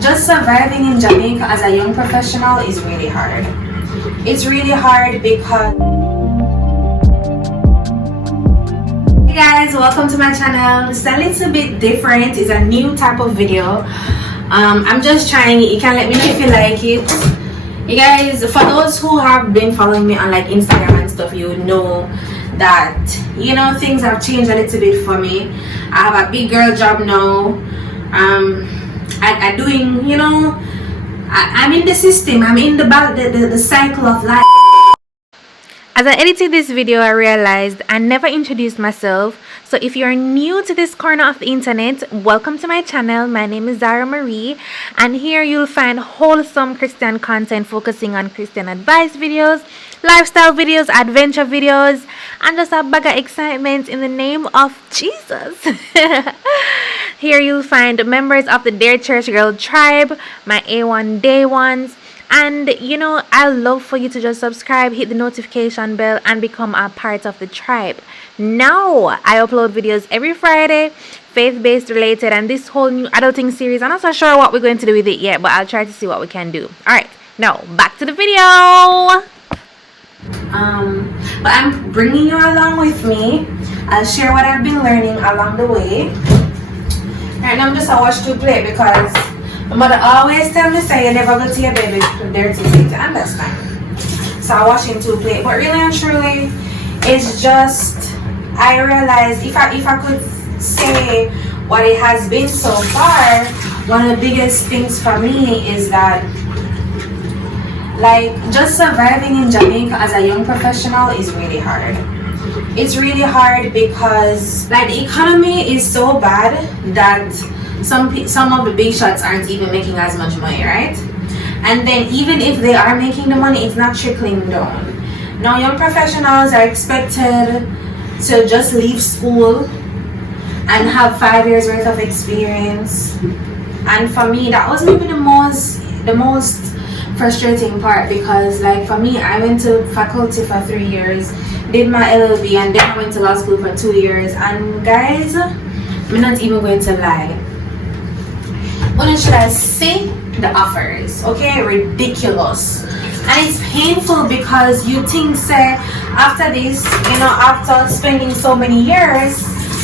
Just surviving in Jamaica as a young professional is really hard. It's really hard because... Hey guys, welcome to my channel. It's a little bit different. It's a new type of video. I'm just trying it. You can let me know if you like it. You guys, for those who have been following me on like Instagram and stuff, you know that, you know, things have changed a little bit for me. I have a big girl job now. I'm doing, you know, I'm in the system. I'm in the cycle of life. As I edited this video, I realized I never introduced myself. So if you're new to this corner of the internet, welcome to my channel. My name is Zhara-Marie, and here you'll find wholesome Christian content focusing on Christian advice videos, lifestyle videos, adventure videos, and just a bag of excitement in the name of Jesus. Here you'll find members of the Dear Church Girl tribe, my A1 day ones. And you know, I love for you to just subscribe, hit the notification bell, and become a part of the tribe. Now I upload videos every Friday, faith-based related, and this whole new adulting series, I'm not so sure what we're going to do with it yet, but I'll try to see what we can do. Alright, now back to the video. But I'm bringing you along with me. I'll share what I've been learning along the way. Right now I'm just a watch to play because my mother always tell me say you never go to your baby dirty feet, and that's fine. So I wash him to play. But really and truly, it's just, I realized if I could say what it has been so far, one of the biggest things for me is that, like, just surviving in Jamaica as a young professional is really hard. It's really hard because, like, the economy is so bad that some of the big shots aren't even making as much money, right? And then even if they are making the money, it's not trickling down. Now young professionals are expected to just leave school and have 5 years worth of experience. And for me, that was maybe the most frustrating part, because like for me, I went to faculty for 3 years, did my LLB, and then I went to law school for 2 years. And guys, I'm not even going to lie, when should I see the offers? Okay, ridiculous. And it's painful because you think, say, after this, you know, after spending so many years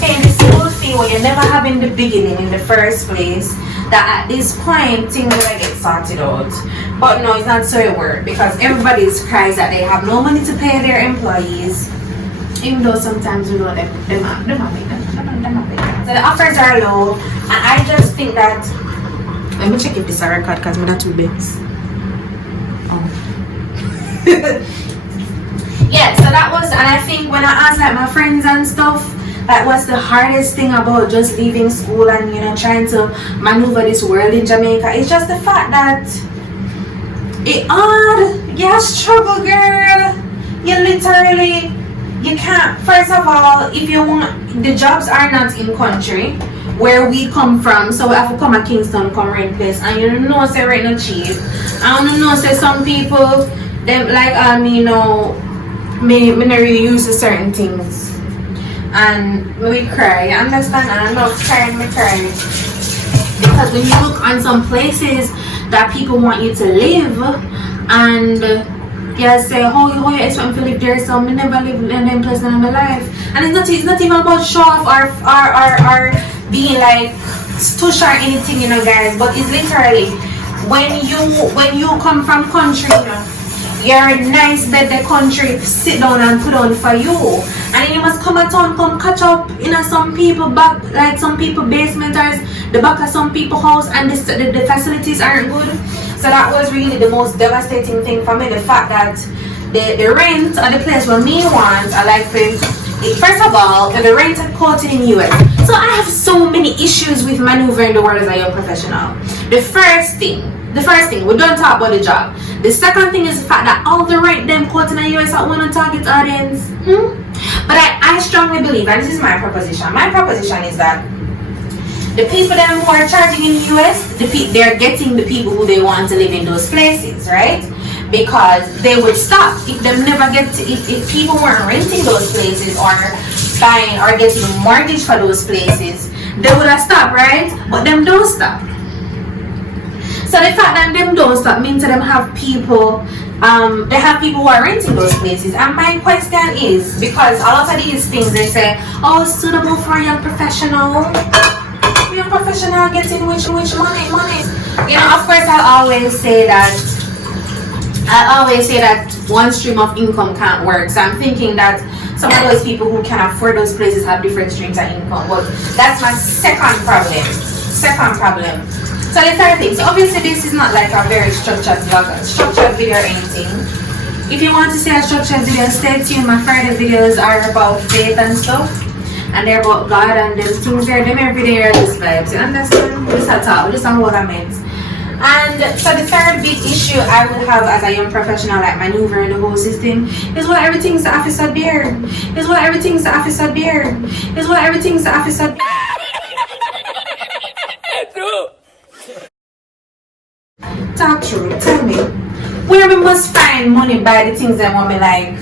paying the school fee what you never have in the beginning, in the first place, that at this point things will get sorted out. But no, it's not so it works, because everybody cries that they have no money to pay their employees, even though sometimes we know them have it. So the offers are low, and I just think that, let me check if this is a record because I'm not too big. Oh. Yeah, so that was, and I think when I asked like my friends and stuff, like what's the hardest thing about just leaving school and, you know, trying to maneuver this world in Jamaica, it's just the fact that it hard. You struggle, girl. You literally, you can't. First of all, if you want, the jobs are not in country where we come from, so we have to come to Kingston, come rent place, and you know say rent not cheap. I don't know say some people them like you know, me not really used to certain things, and we cry, you understand? And I love crying, me cry, because when you look on some places that people want you to live, and yeah, say how you expect me to live there, so I never live in them places in my life. And it's not even about show off or being like stush or anything, you know, guys, but it's literally when you come from country, you know, you're a nice bed the country sit down and put on for you, and then you must come at town, come catch up, you know, some people back, like some people basement or the back of some people house, and the facilities aren't good. So that was really the most devastating thing for me, the fact that the rent of the place where me want, I like first of all, the rent are quoted in US. So I have so many issues with maneuvering the world as a young professional. The first thing, we don't talk about the job. The second thing is the fact that all the rent them quoted in the US are one on target audience. But I strongly believe, and this is my proposition. My proposition is that the people them who are charging in the US, they're getting the people who they want to live in those places, right? Because they would stop if them never get to, if people weren't renting those places or buying or getting a mortgage for those places, they would have stopped, right? But them don't stop. So the fact that them don't stop means that them have people, they have people who are renting those places. And my question is, because a lot of these things they say, oh, suitable for a young professional. Young professional getting which money. You know, of course I always say that one stream of income can't work. So I'm thinking that some of those people who can afford those places have different streams of income. But that's my second problem. So the third thing. So obviously this is not like a very structured video or anything. If you want to see a structured video, stay tuned. My Friday videos are about faith and stuff. And they're about God and them things there. Them every day are just vibes. You understand? Just a talk. Just on what I meant. And so the third big issue I would have as a young professional, like maneuvering the whole system, is what everything's the officer there. Talk true. Tell me. Where we must find money buy the things that want me like.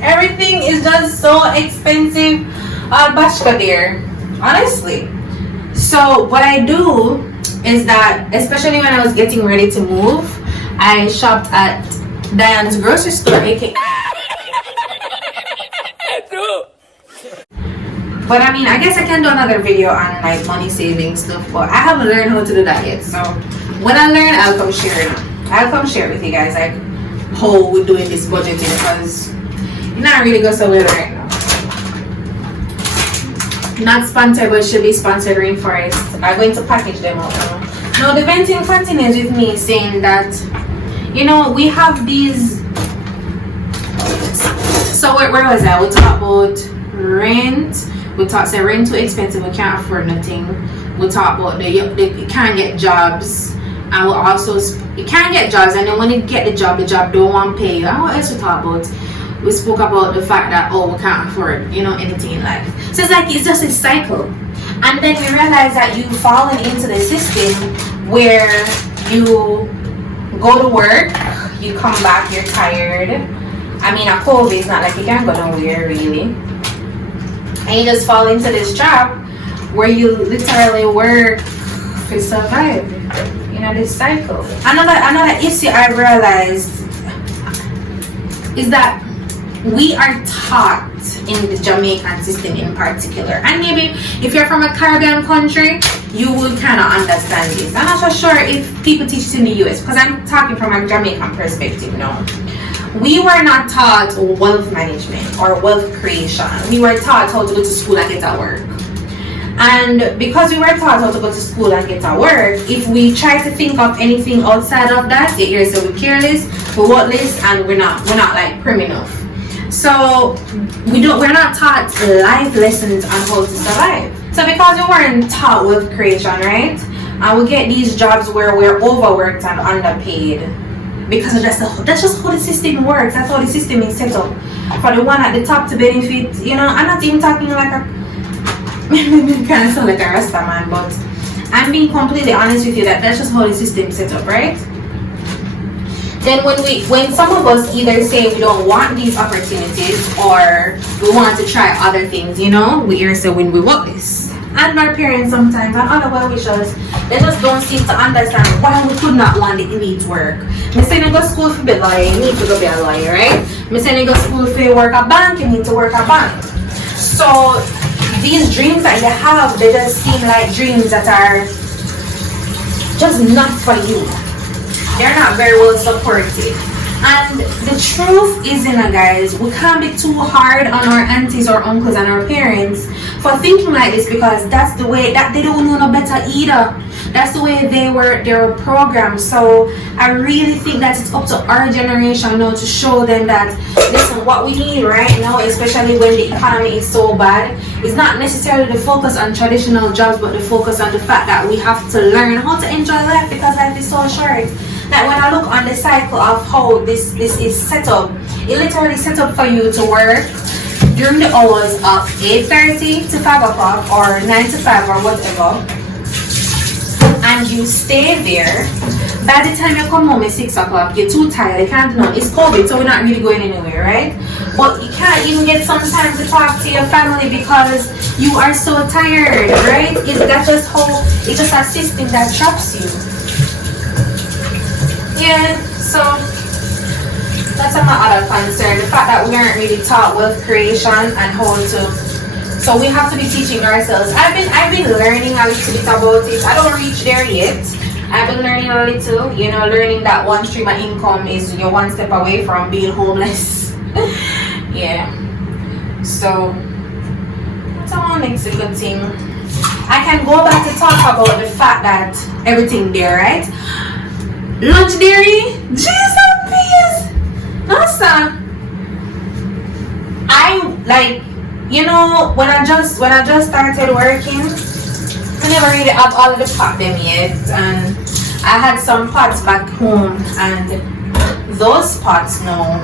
Everything is just so expensive. Bashka there. Honestly. So what I do is that, especially when I was getting ready to move, I shopped at Diane's grocery store, aka. But I mean, I guess I can do another video on like money saving stuff, but I haven't learned how to do that yet. So when I learn, I'll come share it. With you guys, like how we're doing this budgeting, because you're not really go so well right now. Not sponsored, but should be sponsored. Rainforest. I'm going to package them out now. Now the venting continues with me saying that, you know, we have these. So where was I? We talked about rent. We talked say rent too expensive. We can't afford nothing. We talked about they can't get jobs, and we also you can't get jobs. And then when you get the job don't want to pay you. And what else we talked about? We spoke about the fact that, oh, we can't afford, you know, anything in life. So it's like, it's just a cycle. And then we realize that you've fallen into the system where you go to work, you come back, you're tired. I mean, a COVID is not like you can't go nowhere, really. And you just fall into this trap where you literally work to survive. You know, this cycle. Another issue I realized is that we are taught in the Jamaican system in particular, and maybe if you're from a Caribbean country, you would kind of understand this. I'm not so sure if people teach it in the US, because I'm talking from a Jamaican perspective now. We were not taught wealth management or wealth creation. We were taught how to go to school and get a work. And because we were taught how to go to school and get a work, if we try to think of anything outside of that, it is so we're careless, we're worthless, and we're not like prim enough. So we're not taught life lessons on how to survive. So because we weren't taught wealth creation, right? And we get these jobs where we're overworked and underpaid. Because that's just how the system works. That's how the system is set up. For the one at the top to benefit, you know, I'm not even talking like a kind of sound like a Rasta man, but I'm being completely honest with you that that's just how the system is set up, right? Then when some of us either say we don't want these opportunities or we want to try other things, you know, we either say when we want this. And our parents sometimes and other well-wishers, they just don't seem to understand why we could not want the elite work. Me say you go to school for be a lawyer, you need to go be a lawyer, right? Me say you go to school for work a bank, you need to work a bank. So these dreams that you have, they just seem like dreams that are just not for you. They're not very well supported. And the truth is, guys, we can't be too hard on our aunties or uncles and our parents for thinking like this, because that's the way that they don't know no better either. That's the way they were programmed. So I really think that it's up to our generation now to show them that, listen, what we need right now, especially when the economy is so bad, is not necessarily the focus on traditional jobs, but the focus on the fact that we have to learn how to enjoy life, because life is so short. Like when I look on the cycle of how this is set up, it literally set up for you to work during the hours of 8:30 to 5 o'clock or 9 to 5 or whatever, and you stay there. by the time you come home at 6 o'clock, you're too tired, you can't do nothing. It's COVID, so we're not really going anywhere, right? But you can't even get some time to talk to your family because you are so tired, right? It's just a system that traps you. Yeah, so that's my other concern. The fact that we aren't really taught wealth creation and how to, so we have to be teaching ourselves. I've been learning a little bit about it. I don't reach there yet. I've been learning a little, learning that one stream of income is you're one step away from being homeless. Yeah. So that's all makes a good thing. I can go back to talk about the fact that everything there, right? Lunch dairy, Jesus please. Nossa. I like, when I just started working, I never really had all of the pot them yet, and I had some pots back home, and those pots now.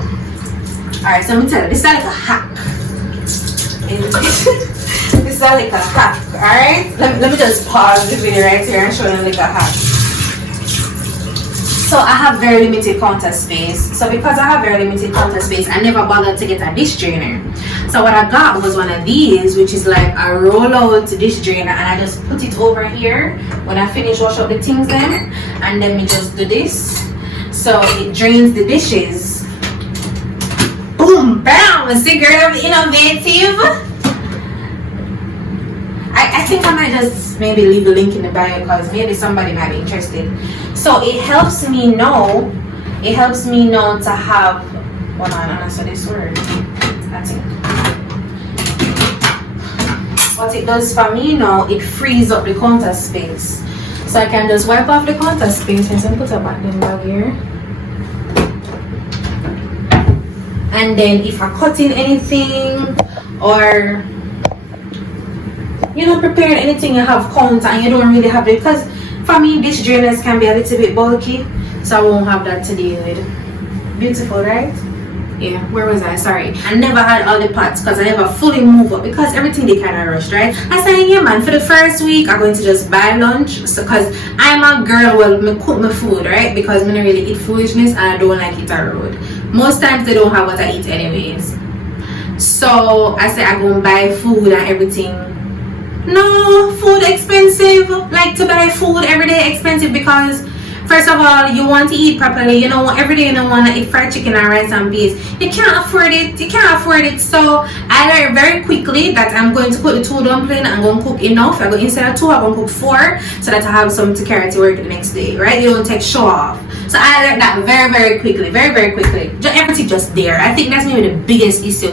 Alright, so let me tell you, this is like a hack. This is like a hack, alright? Let me just pause the video right here and show you like a hack. So I have very limited counter space. So because I have very limited counter space, I never bothered to get a dish drainer. So what I got was one of these, which is like a roll-out dish drainer, and I just put it over here when I finish wash up the things then, and then we just do this. So it drains the dishes. Boom, bam, see girl, innovative. I think I might just maybe leave a link in the bio because maybe somebody might be interested. So it helps me know to have, hold on, I said this word. That's it. What it does for me now, it frees up the counter space. So I can just wipe off the counter space and put a back in bag here. And then if I cut in anything or preparing anything, you have counter and you don't really have it, because for me dish drainers can be a little bit bulky, so I won't have that to deal with. Beautiful, right? Yeah, where was I? Sorry, I never had all the pots because I never fully move up because everything they kind of rushed, right? I said, yeah man, for the first week I'm going to just buy lunch, so because I'm a girl, well, me cook my food, right? Because I don't really eat foolishness and I don't like it on the road. Most times they don't have what I eat anyways, so I said I go and buy food and everything. No, food expensive. Like to buy food every day expensive because first of all, you want to eat properly. Every day you don't want to eat fried chicken and rice and peas. You can't afford it. So I learned very quickly that I'm going to put the 2 dumpling. I'm going to cook enough. Instead of 2, I'm going to cook 4 so that I have some to carry to work the next day, right? You don't take show off. So I learned that very, very quickly. Everything just there. I think that's maybe the biggest issue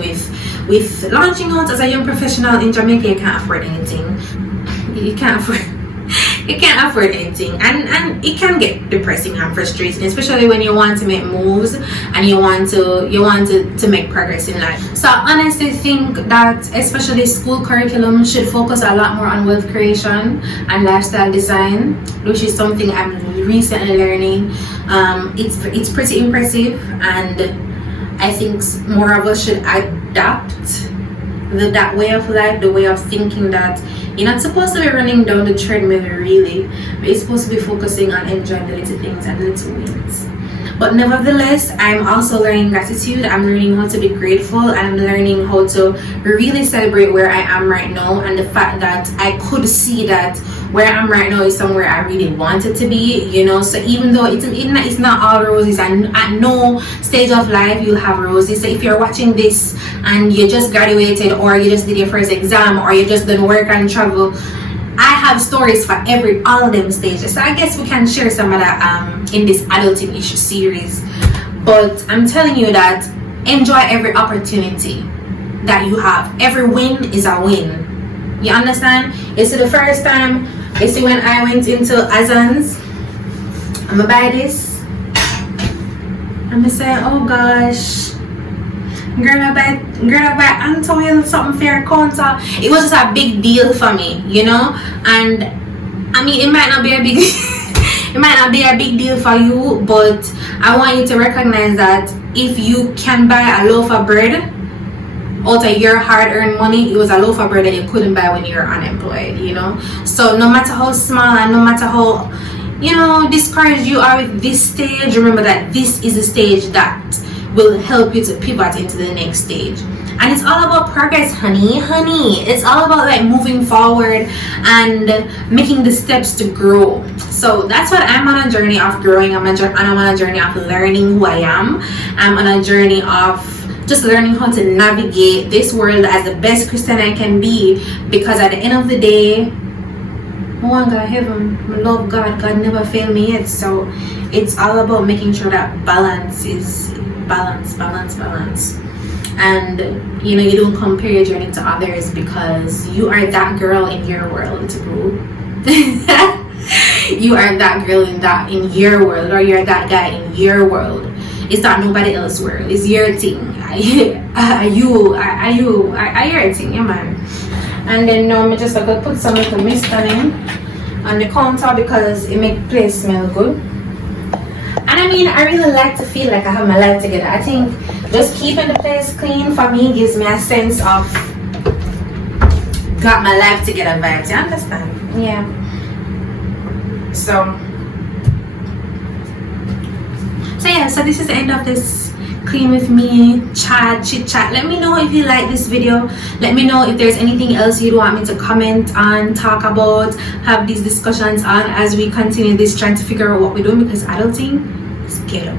with launching out as a young professional in Jamaica. You can't afford anything. You can't afford anything, and it can get depressing and frustrating, especially when you want to make moves and you want to make progress in life. So I honestly think that especially school curriculum should focus a lot more on wealth creation and lifestyle design, which is something I'm recently learning. It's pretty impressive, and I think more of us should adapt that way of life, the way of thinking that you're not supposed to be running down the treadmill really, but you're supposed to be focusing on enjoying the little things and the little wins. But nevertheless, I'm also learning gratitude. I'm learning how to be grateful. I'm learning how to really celebrate where I am right now, and the fact that I could see that where I am right now is somewhere I really wanted to be, so even though it's not all roses, and at no stage of life you'll have roses. So if you're watching this and you just graduated, or you just did your first exam, or you just done work and travel, I have stories for all of them stages. So I guess we can share some of that in this adulting issue series. But I'm telling you that enjoy every opportunity that you have. Every win is a win. You understand? You see, the first time, you see, when I went into Azan's, I'm gonna buy this. I'm gonna say, oh gosh, girl, I buy Antoine something for your counter. It was just a big deal for me, and I mean, it might not be a big it might not be a big deal for you, but I want you to recognize that if you can buy a loaf of bread out of your hard-earned money, it was a loaf of bread that you couldn't buy when you're unemployed, So no matter how small and no matter how you know, discouraged you are with this stage, remember that this is the stage that will help you to pivot into the next stage. And it's all about progress, honey. It's all about like moving forward and making the steps to grow. So that's what I'm on a journey of growing. I'm on a journey of learning who I am. I'm on a journey of just learning how to navigate this world as the best Christian I can be, because at the end of the day, I want God heaven, I love God never failed me yet. So it's all about making sure that balance is balance. And you know, you don't compare your journey to others, because you are that girl in your world, bro. You are that girl in your world, or you're that guy in your world. It's not nobody else's world. It's your thing. Are your thing, yeah, man. And then now I'm just gonna put some little mist on the counter, because it makes the place smell good. And I mean, I really like to feel like I have my life together. I think just keeping the place clean for me gives me a sense of got my life together vibes. You understand? Yeah. So yeah, so this is the end of this clean with me chit chat. Let me know if you like this video. Let me know if there's anything else you'd want me to comment on, talk about, have these discussions on as we continue this, trying to figure out what we're doing, because adulting is ghetto.